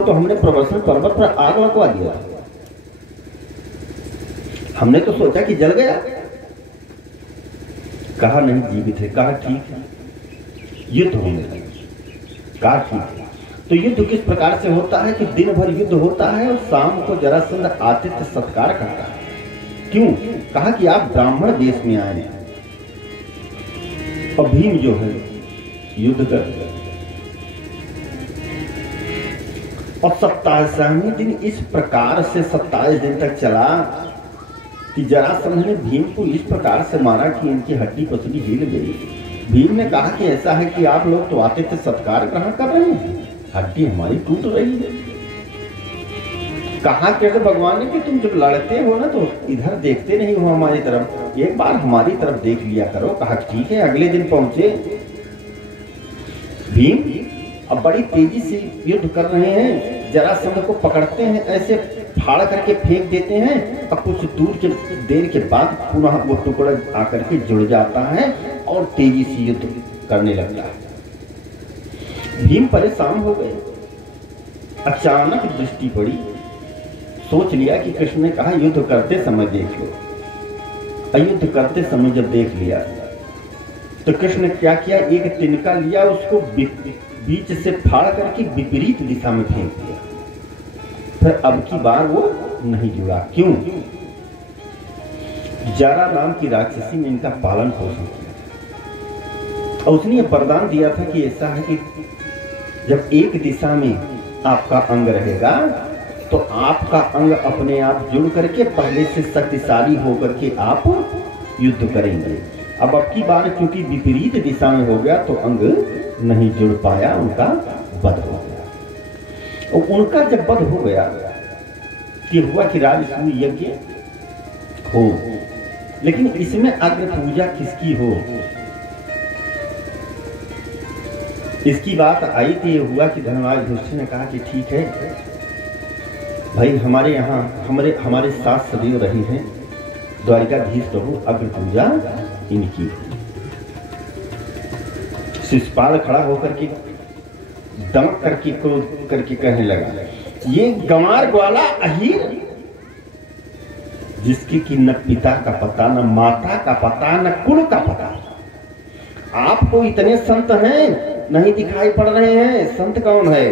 तो हमने प्रवर्षण पर्वत पर आग लगवा दिया। हमने तो सोचा कि जल गया, कहा नहीं जीवित है। कहा ठीक है, युद्ध होने लगे। कहा ठीक है। तो युद्ध किस प्रकार से होता है कि दिन भर युद्ध होता है और शाम को जरासंध आतिथ्य सत्कार करता है। क्यों? कहा कि आप ब्राह्मण देश में आए हैं और भीम जो है युद्ध कर और 27वें दिन इस प्रकार से 27 दिन तक चला कि जरासंध ने भीम को इस प्रकार से मारा कि इनकी हड्डी पसली हिल गई। भीम ने कहा कि ऐसा है कि आप लोग तो आतिथ्य सत्कार ग्रहण कर रहे हैं, हड्डी हमारी टूट रही है। कहा कि भगवान ने कि तुम जब लड़ते हो ना तो इधर देखते नहीं हो हमारी तरफ, एक बार हमारी तरफ देख लिया करो। कहा ठीक है। अगले दिन पहुंचे भीम, अब बड़ी तेजी से युद्ध कर रहे हैं। जरासंध को पकड़ते हैं, ऐसे फाड़ करके फेंक देते हैं और कुछ देर के बाद पुनः वो टुकड़ा आकर के जुड़ जाता है और तेजी से युद्ध करने लगता है। भीम परेशान हो गए। अचानक दृष्टि पड़ी, सोच लिया कि कृष्ण ने कहा युद्ध करते समय देख लो। अयुद्ध करते समय जब देख लिया तो कृष्ण ने क्या किया, एक तिनका लिया, उसको बीच से फाड़ करके विपरीत दिशा में फेंक दिया। फिर अब की बार वो नहीं जुड़ा। क्यों? जारा नाम की राक्षसी ने इनका पालन पोषण किया और उसने ये वरदान दिया था कि ऐसा है कि जब एक दिशा में आपका अंग रहेगा तो आपका अंग अपने आप जुड़ करके पहले से शक्तिशाली होकर के आप युद्ध करेंगे। अब की बार क्योंकि विपरीत दिशा में हो गया तो अंग नहीं जुड़ पाया, उनका वध हो गया। और उनका जब वध हो गया कि हुआ कि राजसूय यज्ञ हो, लेकिन इसमें अग्र पूजा किसकी हो, इसकी बात आई तो ये हुआ कि धर्मराज युधिष्ठिर ने कहा कि ठीक है भाई, हमारे यहाँ हमारे साथ सदैव रहे हैं द्वारिकाधीश प्रभु, अग्र पूजा इनकी। शिशुपाल खड़ा होकर के दमक करके क्रोध करके कहने लगा, ये गंवार ग्वाला अहीर जिसकी कि न पिता का पता, न माता का पता, न कुल का पता। आपको इतने संत हैं नहीं दिखाई पड़ रहे हैं। संत कौन है?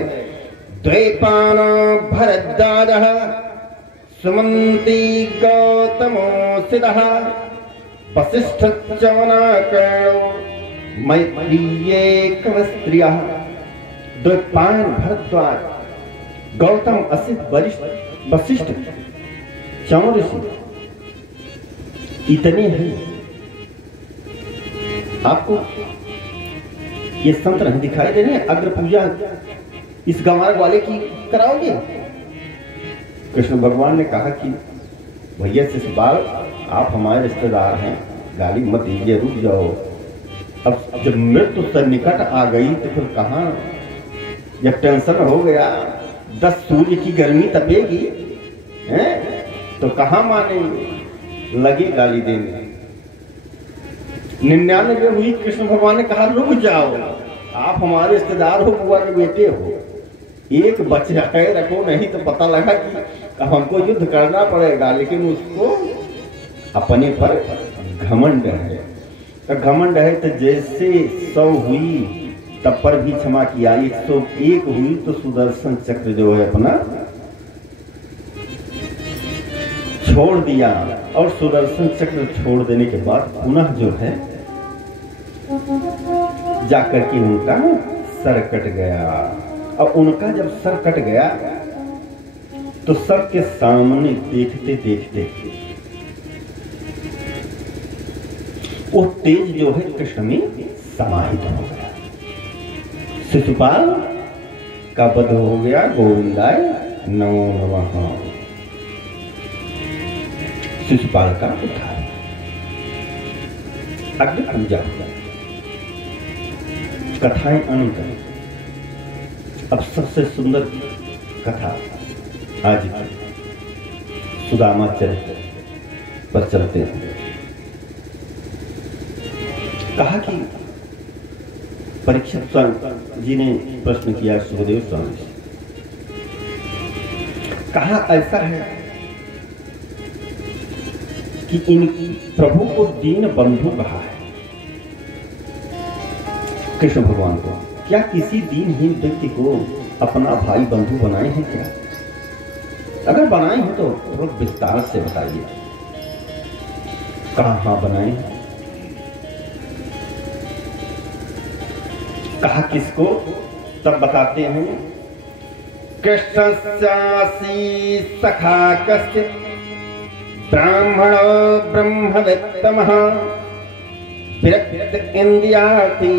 द्वैपायन भरद्वाजः सुमंती गौतमोऽसितः वसिष्ठ च्यवनाकर्णो मैत्रेयी कवस्त्रियः। द्वैपायन भरद्वाज, गौतम, असित, वशिष्ठ, च्यवन ऋषि, इतने हैं। आपको ये संत नहीं दिखाई दे रहे? अग्र पूजा इस गंवार वाले की कराओगे? कृष्ण भगवान ने कहा कि भैया शिशुपाल, आप हमारे रिश्तेदार हैं, गाली मत दीजिए, रुक जाओ। अब जब मृत्यु सन्निकट आ गई तो फिर कहाँ, जब टेंशन हो गया, 10 सूर्य की गर्मी तपेगी हैं तो कहाँ मानेंगे, लगे गाली देने। 99 हुई। कृष्ण भगवान ने कहा रुक जाओ, आप हमारे रिश्तेदार हो, बुआ के बेटे हो, एक बच्चा है रखो, नहीं तो पता लगा कि हमको युद्ध करना पड़ेगा। लेकिन उसको अपने पर घमंड है। तो घमंड है तो जैसे 100 हुई तब पर भी क्षमा किया, 101 हुई तो सुदर्शन चक्र जो है अपना छोड़ दिया। और सुदर्शन चक्र छोड़ देने के बाद पुनः जो है जाकर के उनका सर कट गया। और उनका जब सर कट गया तो सबके सामने देखते देखते वो तेज जो है कृष्ण में समाहित हो गया। शिशुपाल का वध हो गया। गोविंदाय नमो नमः। शिशुपाल का उद्धार। अग्नि पूजा कथाएं अनंत है। अब सबसे सुंदर कथा आज सुदामा चरित्र पर चलते हैं। कहा कि परीक्षित जी ने प्रश्न किया सुखदेव स्वामी से कहा ऐसा है कि इन प्रभु को दीन बंधु कहा है कृष्ण भगवान को। क्या किसी दीनहीन व्यक्ति को अपना भाई बंधु बनाए हैं क्या? अगर बनाए हैं तो थोड़ा विस्तार से बताइए। कहा हाँ बनाए हैं, कहा किसको? तब बताते हैं कृष्णस्यासी सखा कश्चित् ब्राह्मणो ब्रह्मवित्तमः विरक्त इंद्रियार्थी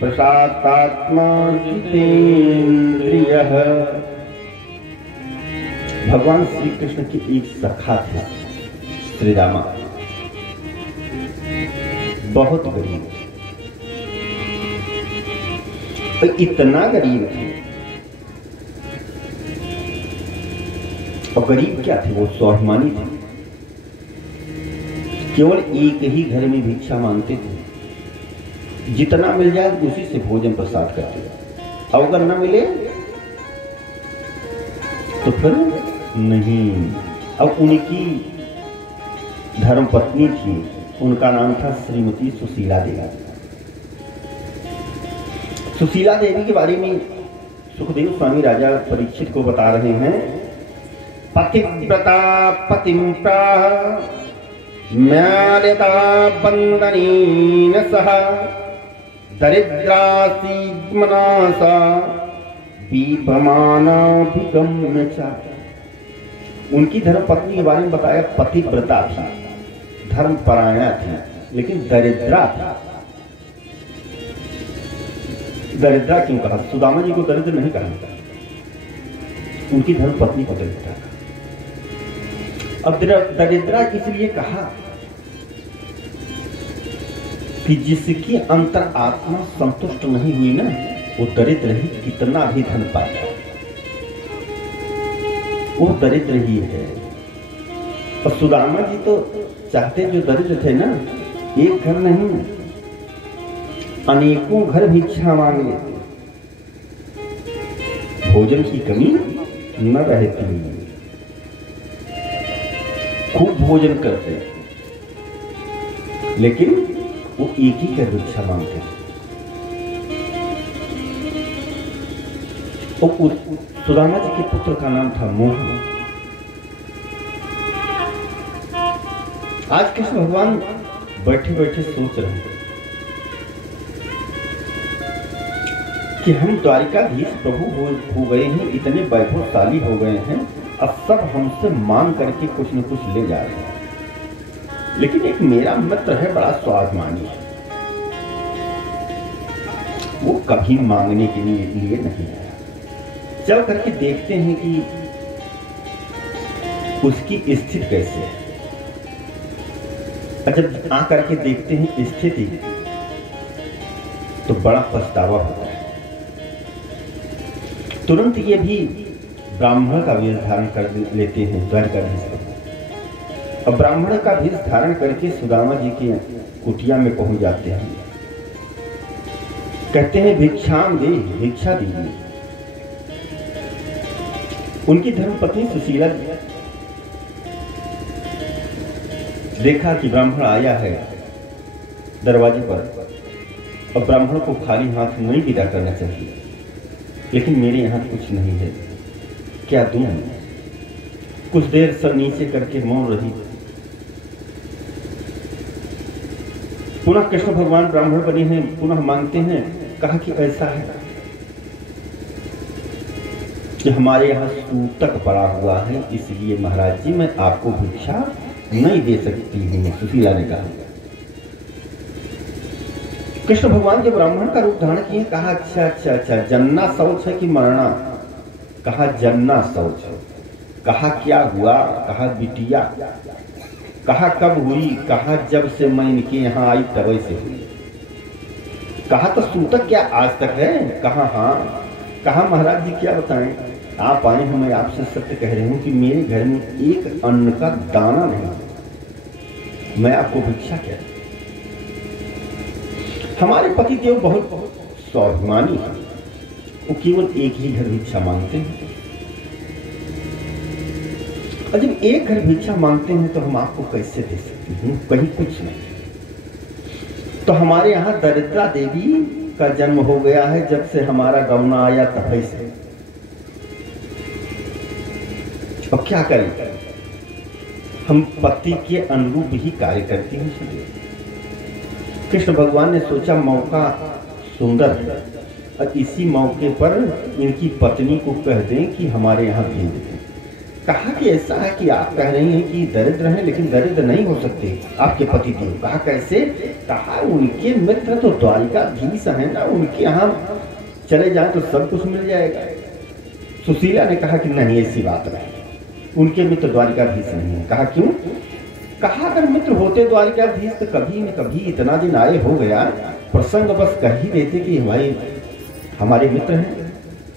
प्रसादात्मा जितेन्द्रियः। भगवान श्री कृष्ण की एक सखा थे श्री रामा, बहुत गरीब, तो इतना गरीब थे। और गरीब क्या थे? वो स्वाभिमानी थे। केवल एक ही घर में भिक्षा मांगते थे, जितना मिल जाए उसी से भोजन प्रसाद करते। और अगर न मिले तो फिर नहीं। अब उनकी धर्मपत्नी थी, उनका नाम था श्रीमती सुशीला देवी। सुशीला देवी के बारे में सुखदेव स्वामी राजा परीक्षित को बता रहे हैं। पतिव्रता पतिं प्राह म्यालिता बंदनेन सह दरिद्रासी मनसा बीभमानाभिगम्य च। उनकी धर्मपत्नी के बारे में बताया पतिव्रता थी, धर्मपरायणा थी, लेकिन दरिद्रा था। दरिद्रा क्यों कहा? सुदामा जी को दरिद्र नहीं कहा, उनकी धर्मपत्नी को दरिद्रा कहा। अब दरिद्रा इसलिए कहा कि जिसकी अंतर आत्मा संतुष्ट नहीं हुई ना, वो दरिद्र ही कितना भी धन पाएगा, वो दरिद्र ही है। और सुदामा जी तो चाहते जो दरिद्र थे ना, एक घर नहीं अनेकों घर भिक्षा मांग लेते, भोजन की कमी न रहती, खूब भोजन करते, लेकिन वो एक ही घर भिक्षा मांगते थे। और सुदामा जी के पुत्र का नाम था मोहन। आज कृष्ण भगवान बैठे बैठे सोच रहे हैं कि हम द्वारिकाधीश प्रभु हो गए हैं, इतने वैभवशाली हो गए हैं, अब सब हमसे मांग करके कुछ न कुछ ले जा रहे हैं। लेकिन एक मेरा मित्र है, बड़ा स्वाभिमानी है, वो कभी मांगने के लिए नहीं आया। चल करके देखते हैं कि उसकी स्थिति कैसे है। जब आकर के देखते हैं स्थिति, तो बड़ा पछतावा होता है। तुरंत ये भी ब्राह्मण का वेश धारण कर लेते हैं द्वारिकाधीश। अब ब्राह्मण का वेश धारण करके सुदामा जी की कुटिया में पहुंच जाते हैं। कहते हैं भिक्षाम दे, भिक्षा दीजिए। उनकी धर्मपत्नी सुशीला देखा कि ब्राह्मण आया है दरवाजे पर, और ब्राह्मण को खाली हाथ नहीं विदा करना चाहिए, लेकिन मेरे यहाँ कुछ नहीं है, क्या दूं? कुछ देर सर नीचे करके मौन रही। पुनः कृष्ण भगवान ब्राह्मण बने हैं, पुनः मांगते हैं। कहा कि ऐसा है कि हमारे यहाँ सूतक पड़ा हुआ है, इसलिए महाराज जी मैं आपको भिक्षा नहीं दे सकती हूँ, सुशीला ने कहा। कृष्ण भगवान जब ब्राह्मण का रूप धारण किए, कहा अच्छा अच्छा अच्छा, जन्ना शौच है कि मरना? कहा जन्ना शौच है। कहा क्या हुआ? कहा बिटिया। कहा कब हुई? कहा जब से मैं इनके यहाँ आई तब से हुई। कहा तो सूतक क्या आज तक है? कहा हाँ। कहा महाराज जी क्या बताएं, आप आए हैं, मैं आपसे सत्य कह रही हूँ कि मेरे घर में एक अन्न का दाना नहीं, मैं आपको भिक्षा क्या? हमारे पति देव बहुत स्वाभिमानी हैं, वो केवल एक ही घर भिक्षा मांगते हैं। और जब एक घर भिक्षा मांगते हैं तो हम आपको कैसे दे सकते हैं? कहीं कुछ नहीं। तो हमारे यहाँ दरिद्रा देवी का जन्म हो गया है जब से हमारा गौना आया तब से। अब क्या करें, हम पति के अनुरूप ही कार्य करते हैं। कृष्ण भगवान ने सोचा मौका सुंदर है और इसी मौके पर इनकी पत्नी को कह दें कि हमारे यहाँ भेज दें। कहा कि ऐसा है कि आप कह रही हैं कि दरिद्र हैं, लेकिन दरिद्र नहीं हो सकते आपके पति देव। कहा कैसे? कहा उनके मित्र तो द्वारिकाधीश है ना, उनके यहाँ चले जाए तो सब कुछ मिल जाएगा। सुशीला ने कहा कि नहीं, ऐसी बात नहीं, उनके मित्र द्वारिकाधीश नहीं है। कहा क्यों? कहा अगर मित्र होते द्वारिकाधीश तो कभी न कभी इतना दिन आए हो गया, प्रसंग बस कह ही देते कि भाई हमारे मित्र हैं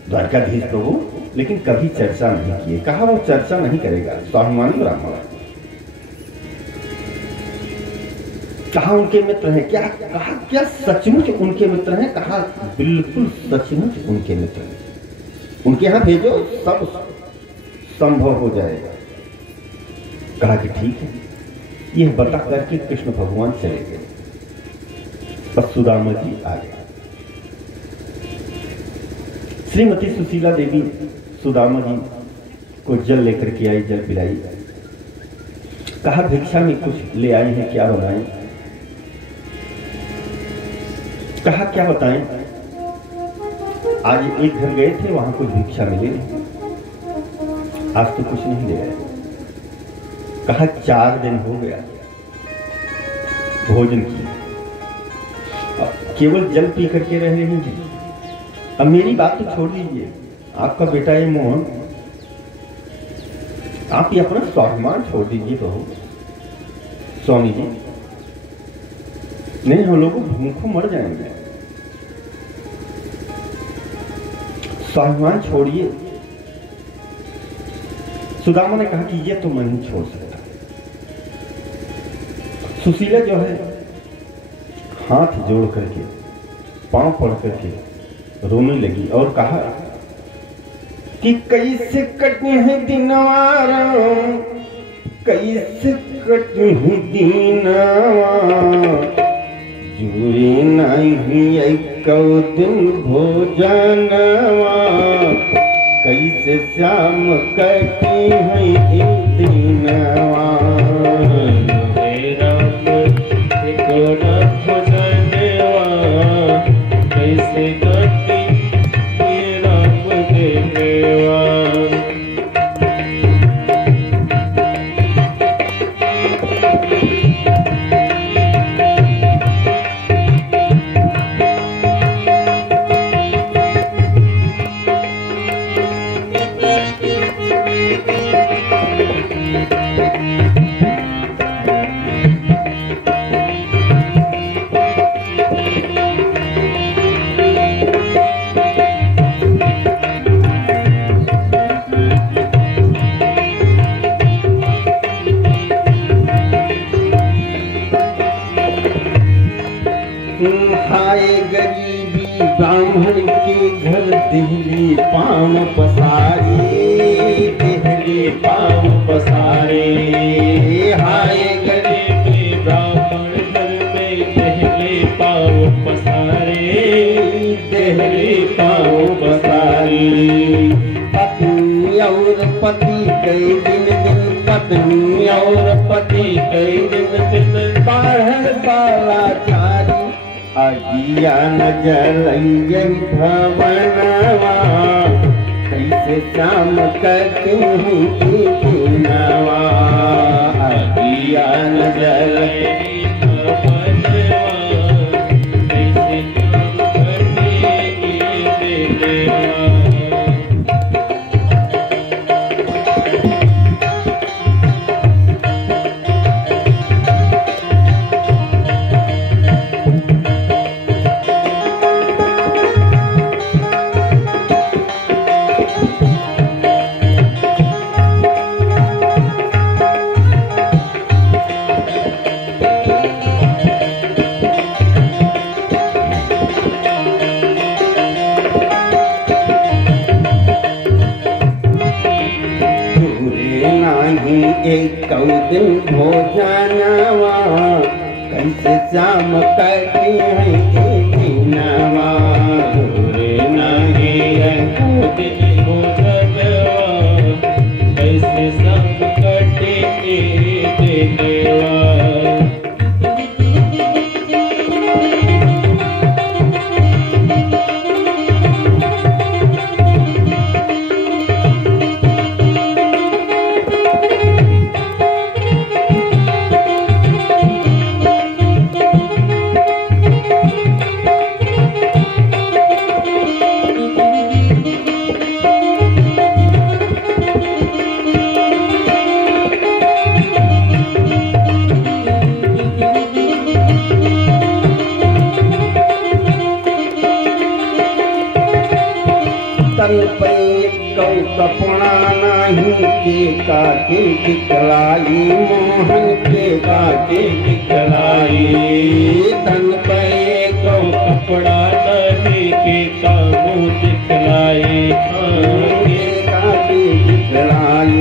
द्वारिकाधीश प्रभु, लेकिन कभी चर्चा नहीं किए। कहा वो चर्चा नहीं करेगा, स्वाभिमानी ब्राह्मण। कहा उनके मित्र हैं क्या? कहा क्या सचमुच उनके मित्र हैं? कहा बिल्कुल सचमुच उनके मित्र हैं, उनके यहाँ भेजो, सब संभव हो जाएगा। कहा कि ठीक है। यह बता करके कृष्ण भगवान चले गए। बस सुदामा जी आ गए। श्रीमती सुशीला देवी सुदामा जी को जल लेकर के आई, जल पिलाई। कहा भिक्षा में कुछ ले आए हैं, क्या बनाएं? कहा क्या बताएं? आज एक घर गए थे, वहां कुछ भिक्षा मिले नहीं, आज तो कुछ नहीं ले आए। कहा 4 दिन हो गया भोजन की, केवल जल पी करके रह रही हैं। अब मेरी बात तो छोड़ दीजिए, आपका बेटा ये मोहन, आप ये अपना स्वाभिमान छोड़ दीजिए तो स्वामी जी, नहीं हम लोग भूखों मर जाएंगे। स्वाभिमान छोड़िए। सुदामा ने कहा कि ये तो मैं नहीं छोड़ सकता। सुशीला जो है हाथ जोड़ करके पांव पड़ करके रोने लगी और कहा कि कैसे कटे हैं दिनवारा, कैसे कटे हैं दिनवा, जुड़ी नहीं एक दिन भोजनवा, कैसे श्याम कटी है दिनवा। कैसे कटी राम देवा। हाय गरीबी ब्राह्मण के घर देहली पाँव पसारे, देहली पाँव पसारे। हाय गरीबी ब्राह्मण घर में देहली पाँव पसारे, देहली पाँव पसारे। पत्नी और पति कई दिन दिन, पत्नी और पति कई दिन दिन, बाढ़ बाला छारी, अगिया न जलई भवनवा, कैसे श्याम करती दिनवा, अगिया न जलई भवनवा, कैसे श्याम करती दिनवा। नाही एक दिन भोजनवा कैसे श्याम कटी है दीनवा दूर नहीं एक दिन भोजनवा कैसे सब कटे देवा। तन पे कपड़ा नहीं के काके दिखलाई मोहन के काके दिखलाई तन पे को कपड़ा नहीं के कामू दिखलाई के काके दिखलाई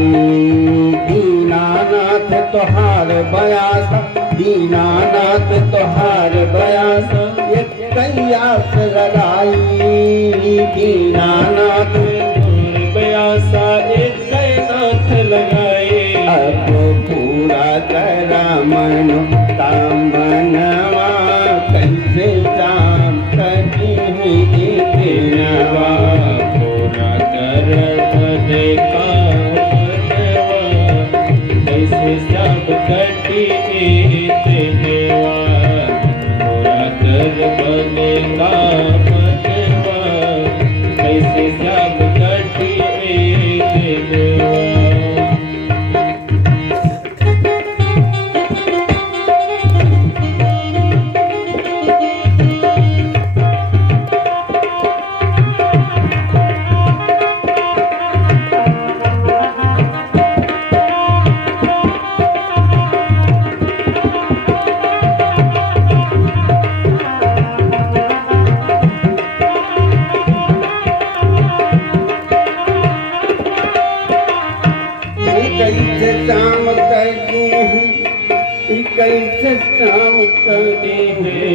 दीनानाथ तोहार बयास दीनानाथ तोहार बयास एक कैयास लड़ाई दीनानाथ बयासा एक कैनाथ लगाए अब पूरा कर मनो तामनवा कैसे जाम कटी हुई दीनवा पूरा कर मने का मनवा कैसे सब कटी देवा। पूरा कर मने का मनवा कैसे सब कटी देवा। कैसे शाम करती है कैसे शाम करती है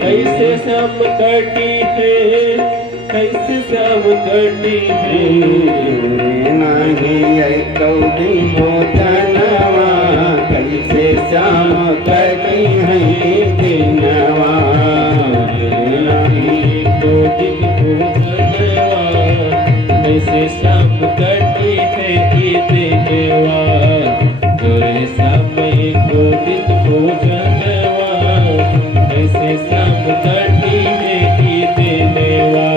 कैसे सब कटी है कैसे सब कटी है नहीं एक दिन भोजनवा कैसे शाम करती है दिनवा नहीं तो दिन भोजनवा कैसे सब कटी है देवा। तोरे समय को दिन भोजनवा कैसे सब कटी है देवा।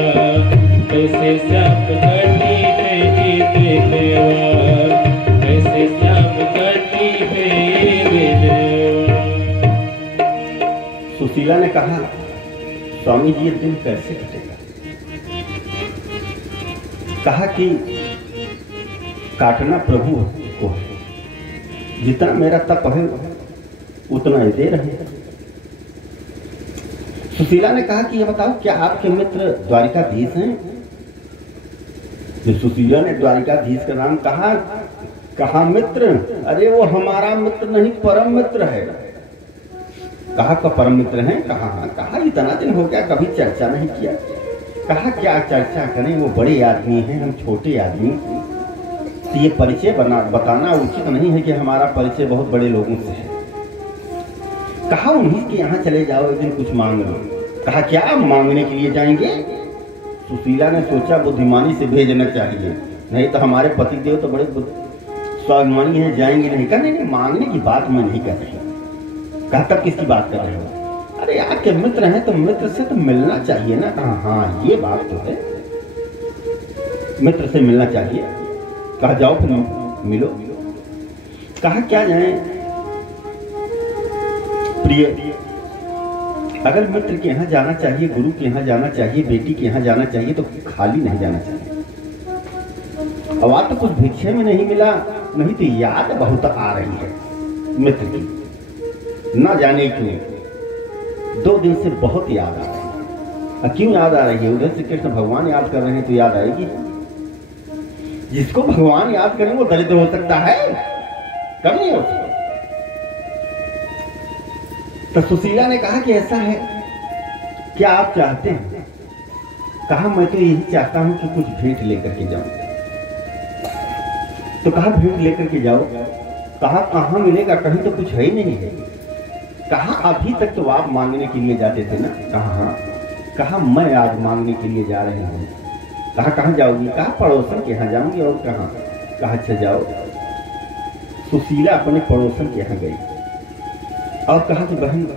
कैसे सब कटी है देवा। कैसे सब कटी है देवा। सुशीला ने कहा, स्वामी जी ये दिन कैसे कटेगा? कहा कि काटना प्रभु को है, जितना मेरा तप है उतना ही दे रहे हैं। सुशीला ने कहा कि ये बताओ क्या आपके मित्र द्वारिकाधीश हैं? सुशीला ने द्वारिकाधीश का नाम कहा। कहा मित्र? अरे वो हमारा मित्र नहीं, परम मित्र है। कहा का परम मित्र हैं? कहा हाँ। कहा इतना दिन हो गया कभी चर्चा नहीं किया। कहा क्या चर्चा करें, वो बड़े आदमी हैं, हम छोटे आदमी। तो ये परिचय बताना उचित नहीं है कि हमारा परिचय बहुत बड़े लोगों से है। कहा उन्हीं के यहाँ चले जाओ, एक दिन कुछ मांग लो। कहा क्या मांगने के लिए जाएंगे? सुशीला ने सोचा बुद्धिमानी से भेजना चाहिए, नहीं तो हमारे पतिदेव तो बड़े स्वाभिमानी हैं, जाएंगे नहीं। कहा नहीं, मांगने की बात मैं नहीं कर रही। कहा तब किसकी बात कर रहे हो? अरे आपके मित्र हैं तो मित्र से तो मिलना चाहिए ना। कहा हाँ ये बात तो है, मित्र से मिलना चाहिए। कहा जाओ फिर मिलो। कहा क्या जाए प्रिय, अगर मित्र के यहाँ जाना चाहिए, गुरु के यहाँ जाना चाहिए, बेटी के यहाँ जाना चाहिए तो खाली नहीं जाना चाहिए। अब आज तो कुछ भिक्षे में नहीं मिला, नहीं तो याद बहुत आ रही है मित्र की, ना जाने क्यों 2 दिन से बहुत याद आ रही है। क्यों याद आ रही है? उधर से कृष्ण भगवान याद कर रहे हैं तो याद आएगी। जिसको भगवान याद करें वो दरिद्र हो सकता है? कभी नहीं हो सकता। तो सुशीला ने कहा कि ऐसा है, क्या आप चाहते हैं? कहा मैं तो यही चाहता हूं कि कुछ भेंट लेकर के जाऊं। तो कहा भेंट लेकर के जाओ। कहा कहां मिलेगा, कहीं तो कुछ है ही नहीं है। कहा अभी तक तो आप मांगने के लिए जाते थे ना? कहा हाँ। कहा मैं आज मांगने के लिए जा रहे हूँ। कहा कहाँ जाओगी? कहा पड़ोसन के यहाँ जाऊंगी। और कहाँ? कहा अच्छा जाओ। सुशीला अपने पड़ोसन के यहाँ गई और कहा कि बहन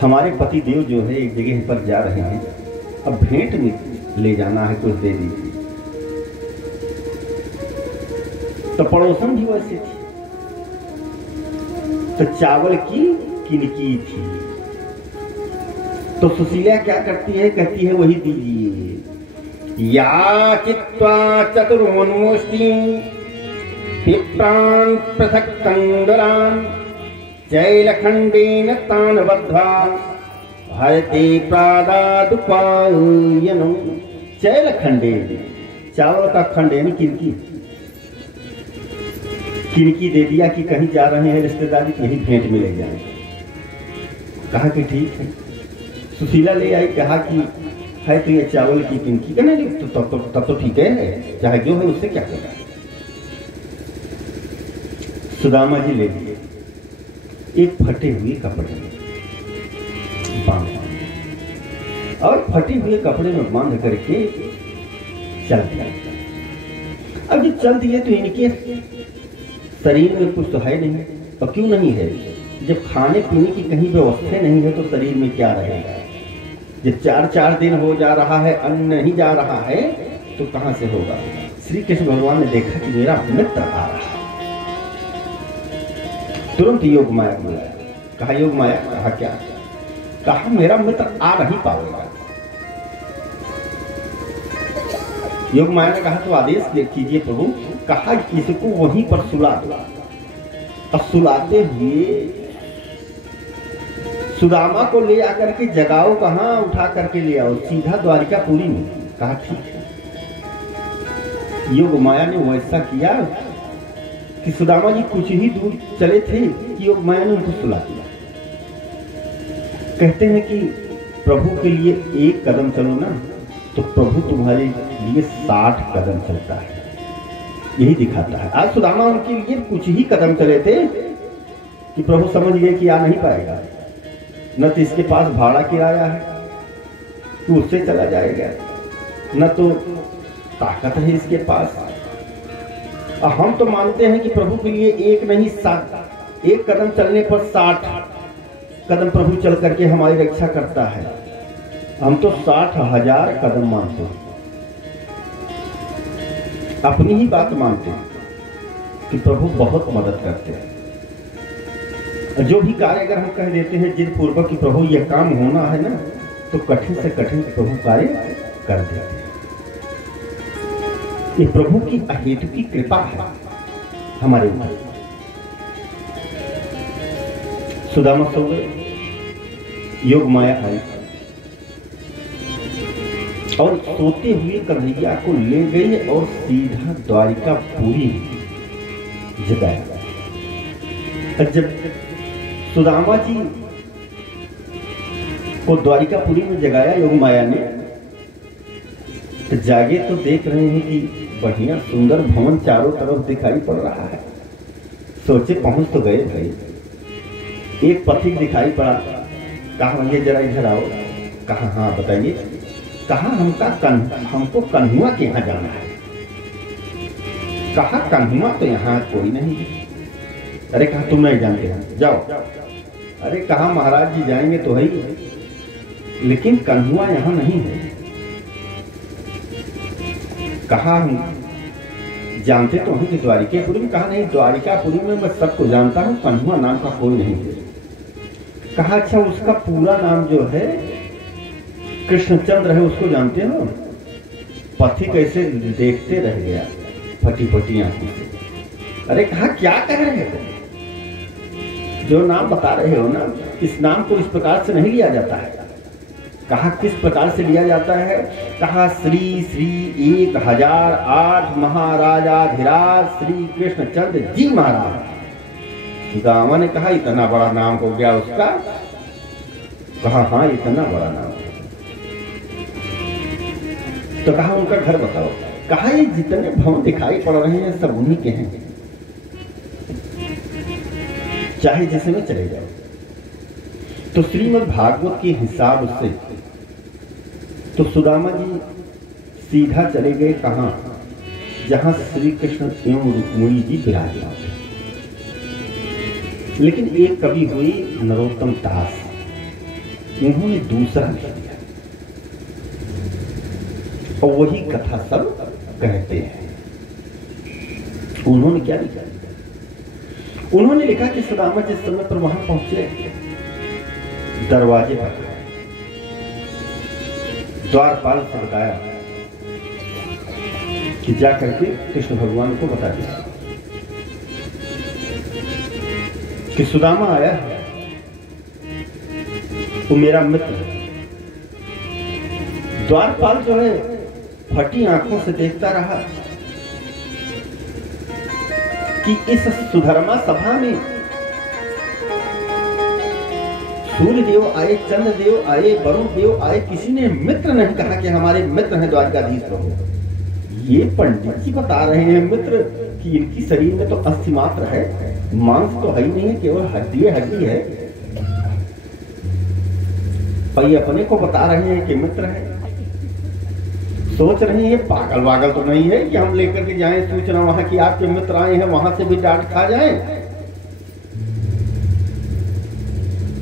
हमारे पति देव जो है एक जगह पर जा रहे हैं, अब भेंट में ले जाना है, कुछ दे दीजिए। तो पड़ोसन भी वैसे थी, तो चावल की किनकी थी। तो सुशीला क्या करती है? कहती है वही दीजिए। या चित्वा चतुर्मनुष्टि पिप्रान् पृथक्तंगरान् चैलखंडेन तान् बद्ध्वा भारते प्रादादुपायनं। चैलखंडेन, चावल का खंडेन किनकी किनकी दे दिया कि कहीं जा रहे हैं रिश्तेदारी, कहीं भेंट में ले जाए। कहा कि ठीक है। सुशीला ले आई। कहा कि है तो ये चावल की किनकी? कहने लगी तब तो ठीक है, चाहे जो है उससे क्या करना। सुदामा जी ले लिए एक फटे हुए कपड़े में बांध, और फटे हुए कपड़े में बांध करके चल दिया। अब जब चल दिए तो इनके शरीर में कुछ तो है नहीं। और क्यों नहीं है? जब खाने पीने की कहीं व्यवस्था नहीं है तो शरीर में क्या रहेगा? जब 4-4 दिन हो जा रहा है, अन्न नहीं जा रहा है, तो कहां से होगा? श्री कृष्ण भगवान ने देखा कि मेरा मित्र आ रहा है, तुरंत योग माया बुलाया। कहा योग माया। कहा क्या? कहा मेरा मित्र आ नहीं पाएगा। योग माया ने कहा तो आदेश कीजिए प्रभु। कहा इसको वहीं पर सुला दो। अब सुलाते हुए सुदामा को ले आकर के जगाओ। कहां? उठा करके ले आओ सीधा द्वारिकापुरी में। कहा ठीक है। योग माया ने वैसा किया कि सुदामा जी कुछ ही दूर चले थे कि योग माया ने उनको सुला दिया। कहते हैं कि प्रभु के लिए एक कदम चलो ना, तो प्रभु तुम्हारे लिए 60 कदम चलता है। यही दिखाता है। आज सुदामा उनके लिए कुछ ही कदम चले थे कि प्रभु समझ गए कि आ नहीं पाएगा। न तो इसके पास भाड़ा किराया है तो उससे चला जाएगा, न तो ताकत है इसके पास। और हम तो मानते हैं कि प्रभु के लिए एक नहीं 7, एक कदम चलने पर 60 कदम प्रभु चल करके हमारी रक्षा करता है। हम तो 60,000 कदम मानते हैं, अपनी ही बात मानते हैं कि प्रभु बहुत मदद करते हैं। जो भी कार्य अगर हम कह देते हैं जिद पूर्वक कि प्रभु यह काम होना है ना, तो कठिन से कठिन प्रभु कार्य कर देते हैं। ये प्रभु की अहेतु की कृपा है हमारे ऊपर। सुदामा सो गए, योग माया आई और सोते हुए कन्हैया को ले गई और सीधा द्वारिकापुरी जगाया। जब सुदामा जी को द्वारिकापुरी में जगाया योग माया ने, तो जागे तो देख रहे हैं कि बढ़िया सुंदर भवन चारों तरफ दिखाई पड़ रहा है। सोचे पहुंच तो गए भाई। एक पथिक दिखाई पड़ा। कहा भैया जरा इधर आओ। कहा हाँ बताइए। कहा हमको कन्हुआ के यहाँ जाना है। कहा कन्हुआ तो यहाँ कोई नहीं है। अरे कहा तुम नहीं जानते हो, जाओ। अरे कहा महाराज जी जाएंगे तो है ही, लेकिन कन्हुआ यहाँ नहीं है। कहा हम जानते तो हैं कि द्वारिकापुरी में। कहा नहीं, द्वारिकापुरी में मैं सबको जानता हूँ, कन्हुआ नाम का कोई नहीं है। कहा अच्छा उसका पूरा नाम जो है कृष्णचंद्र है, उसको जानते हो? पथिक कैसे देखते रह गया फटी फटी आंखों से। अरे कहा क्या कह रहे हो? जो नाम बता रहे हो ना, इस नाम को इस प्रकार से नहीं लिया जाता है। कहा किस प्रकार से लिया जाता है? कहा श्री श्री 1008 महाराजाधिराज श्री कृष्णचंद्र जी महाराज। सुदामा ने कहा इतना बड़ा नाम हो गया उसका? कहा हाँ इतना बड़ा नाम। तो कहा उनका घर बताओ। कहा ये जितने भवन दिखाई पड़ रहे हैं सब उन्हीं के हैं, चाहे जिसमें चले जाओ। तो श्रीमद् भागवत के हिसाब से तो सुदामा जी सीधा चले गए कहां? जहां श्री कृष्ण एवं रुक्मिणी जी विराजमान थे। लेकिन एक कवि हुई नरोत्तम दास, उन्होंने दूसरा लिख दिया और वही कथा सब कहते हैं। उन्होंने क्या लिखा? उन्होंने लिखा कि सुदामा जिस समय पर वहां पहुंचे, दरवाजे पर द्वारपाल से बताया कि जा करके कृष्ण भगवान को बता दिया कि सुदामा आया है, वो मेरा मित्र है। द्वारपाल जो है फटी आंखों से देखता रहा कि इस सुधर्मा सभा में सूर्य देव आए, चंद्र देव आए, वरुण देव आए, किसी ने मित्र नहीं कहा कि हमारे मित्र हैं द्वारकाधीश प्रभु। ये पंडित जी बता रहे हैं मित्र कि इनकी शरीर में तो अस्थि मात्र है, मांस तो है ही नहीं है, केवल हड्डी हड्डी है। और ये अपने को बता रहे हैं कि मित्र है। सोच रहे हैं पागल वागल तो नहीं है कि हम लेकर के जाएं सूचना वहां की आपके मित्र आए हैं, वहां से भी डांट खा जाएं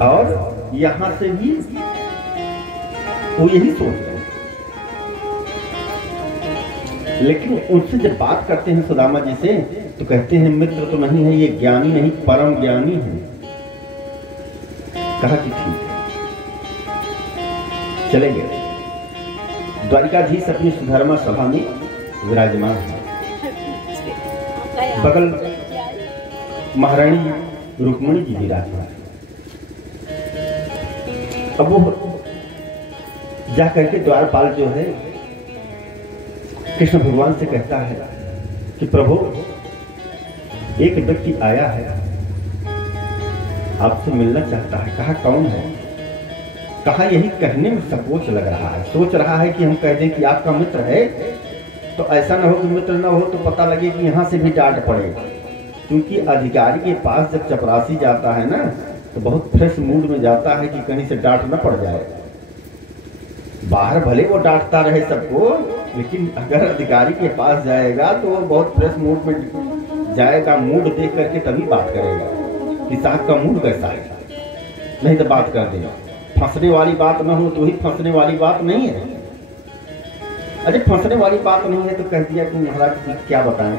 और यहां से भी वो यही सोच रहे हैं। लेकिन उनसे जब बात करते हैं सुदामा जी से तो कहते हैं मित्र तो नहीं है, ये ज्ञानी नहीं परम ज्ञानी है। कहा कि ठीक है, चले गए। द्वारिकाधीश अपनी सुधर्मा सभा में विराजमान है। बगल महारानी रुक्मिणी जी विराजमान है। अब वो जा करके द्वारपाल जो है कृष्ण भगवान से कहता है कि प्रभु एक व्यक्ति आया है, आपसे मिलना चाहता है। कहा कौन है? कहा यही कहने में संकोच लग रहा है, सोच रहा है कि हम कह दें कि आपका मित्र है तो ऐसा ना हो कि मित्र ना हो तो पता लगे कि यहां से भी डांट पड़े। क्योंकि अधिकारी के पास जब चपरासी जाता है ना तो बहुत फ्रेश मूड में जाता है कि कहीं से डांट न पड़ जाए। बाहर भले वो डांटता रहे सबको, लेकिन अगर अधिकारी के पास जाएगा तो वो बहुत फ्रेश मूड में जाएगा, मूड देख करके तभी बात करेगा कि साहब का मूड कैसा है, नहीं तो बात कर देगा। फंसने वाली बात ना हो तो ही फंसने वाली बात नहीं है। अरे फंसने वाली बात नहीं है तो कह दिया कि महाराज क्या बताएं,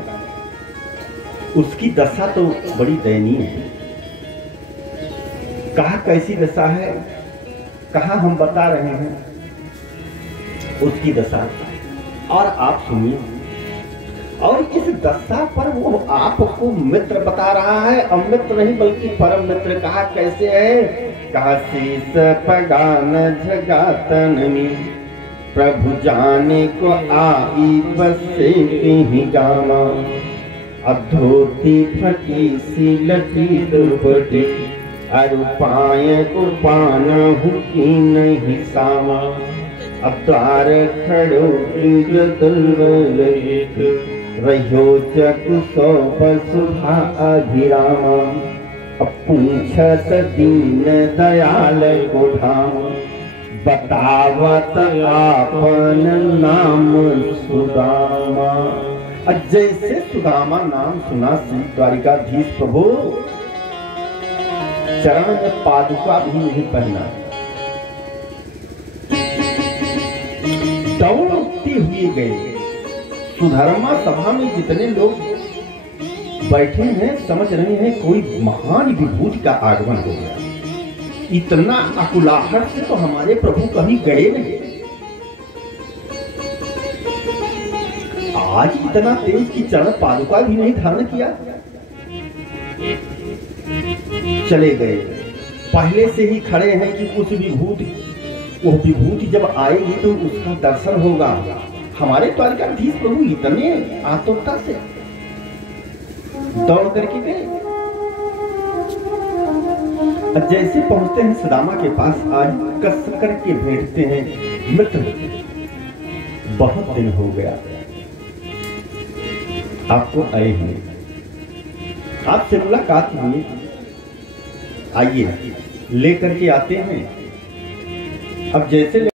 उसकी दशा तो बड़ी दयनीय है। कहा कैसी दशा है? कहा हम बता रहे हैं उसकी दशा और आप सुनिए। और इस दशा पर वो आपको मित्र बता रहा है, अमित्र नहीं बल्कि परम मित्र। कहा कैसे है? कहा शेष पगान जगातन में प्रभु जाने को आई बसे ही गामा। अब धोती फटी सी लटी दुपटी अरुपाय को पाना हूँ की नहीं सामा। अब द्वार खड़ो रहो चक सौ सुधा अधिरामा। अब पूछत दीन दयाल को धाम बतावत आपन नाम सुदामा। जैसे सुदामा नाम सुना श्री द्वारिकाधीश प्रभु चरण में पादुका भी नहीं पहना, दौड़ती हुई गए। सुधर्मा सभा में जितने लोग बैठे हैं समझ रहे हैं कोई महान विभूति का आगमन हो गया। इतना अकुलाहट से तो हमारे प्रभु कभी गए नहीं। आज इतना तेज की चरण पादुका भी नहीं धारण किया। चले गए। पहले से ही खड़े हैं कि कुछ विभूति वो विभूति जब आएगी तो उसका दर्शन होगा। हमारे द्वारकाधीश प्रभु इतने आतुरता से दौड़ करके गए। जैसे पहुंचते हैं सुदामा के पास, आज कस करके भेंटते हैं, मित्र बहुत दिन हो गया आपको आए हुए, आपसे मुलाकात हुई, आइए लेकर के आते हैं। अब जैसे